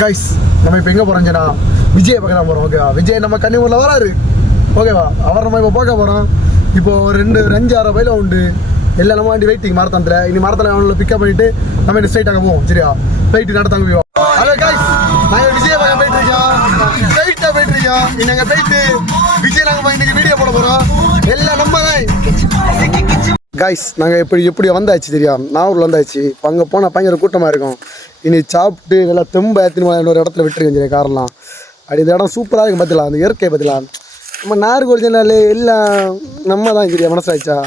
Guys நம்ம இப்போ எங்கே போகிறோம்னா விஜயை பார்க்க தான் போகிறோம். ஓகேவா? விஜய் நம்ம கன்னியூரில் வராரு. ஓகேவா? அவர் நம்ம இப்போ பார்க்க போகிறோம். இப்போது ஒரு 5-6 பையில உண்டு. எல்லாம் நம்ம வண்டி வெயிட்டிங் மாரத்தானத்தில். இனி மாரத்தான அவங்கள பிக்கப் பண்ணிவிட்டு நம்ம இன்னும் ஸ்ட்ரைட்டாக போவோம். சரியா? போயிட்டு நடத்தாங்க போவோம். ஹலோ கைஸ், நாங்கள் விஜயை பார்க்க போயிட்டுருக்கோம். ஸ்ட்ரைட்டாக போயிட்டுருக்கோம். இன்னைக்கு போயிட்டு விஜய் நாங்கள் இன்னைக்கு வீடியோ போட போகிறோம். எல்லாம் நம்ம தான் கைஸ். நாங்கள் எப்படி வந்தாச்சு தெரியா? நாகூரில் வந்தாச்சு. அங்கே போனால் பயங்கர கூட்டமாக இருக்கும். இனி சாப்பிட்டு நல்லா தெம்ப ஏற்றினு இன்னொரு இடத்துல விட்டுருக்கேன். சரி, காரெல்லாம் அப்படி இந்த இடம் சூப்பராக இருக்கும். பார்த்துலாம் அந்த இயற்கையை பார்த்துலாம். நம்ம நாகர்கோவில்னாலே எல்லாம் நம்ம தான் சரியா மனசாச்சா.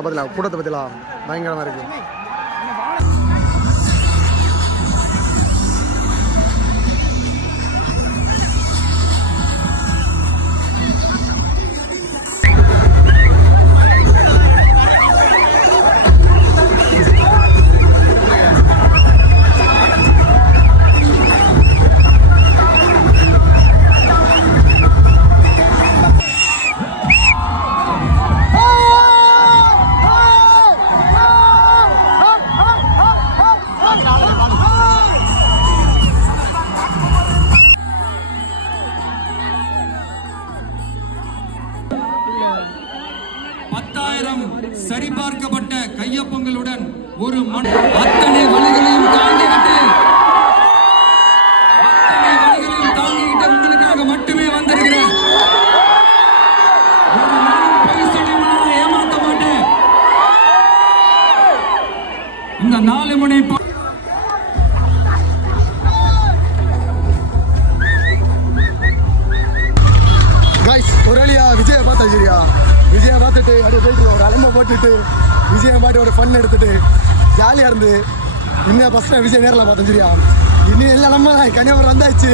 பார்த்துலாம் கூட்டத்தை பார்த்துலாம் பயங்கரமாக இருக்குது. சரிபார்க்கப்பட்ட கையொப்பங்களுடன் ஒரு அத்தனை வழிகளையும் தாண்டிவிட்டு உங்களுக்காக மட்டுமே வந்திருக்கிறேன். ஏமாத்த மாட்டேன். இந்த 4 மணி ஒரு வழியா விஜயை பார்த்தா சரியா? விஜயை பார்த்துட்டு அப்படியே போயிட்டு ஒரு அலம்பை போட்டுட்டு விஜயை பாட்டு ஒரு ஃபன் எடுத்துட்டு ஜாலியாக இருந்து இன்னும் ஃபஸ்ட்டு விஜய் நேரில் பார்த்தோம் சரியா? இனி எல்லாம் நம்ம தான் கன்னியாகுமரி வந்தாச்சு.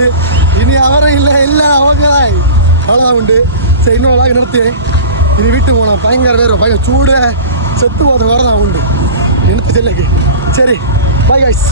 இனி அவரும் இல்லை எல்லாம் அவங்க தான். அவ்வளோதான் உண்டு. சரி, இன்னும் அழகாக நிறுத்தி இனி வீட்டுக்கு போனோம். பயங்கர நேரம் பயங்கர சூடு செத்து போத வரதான் உண்டு எனக்கு செல்லைக்கு. சரி, பாய் கைஸ்.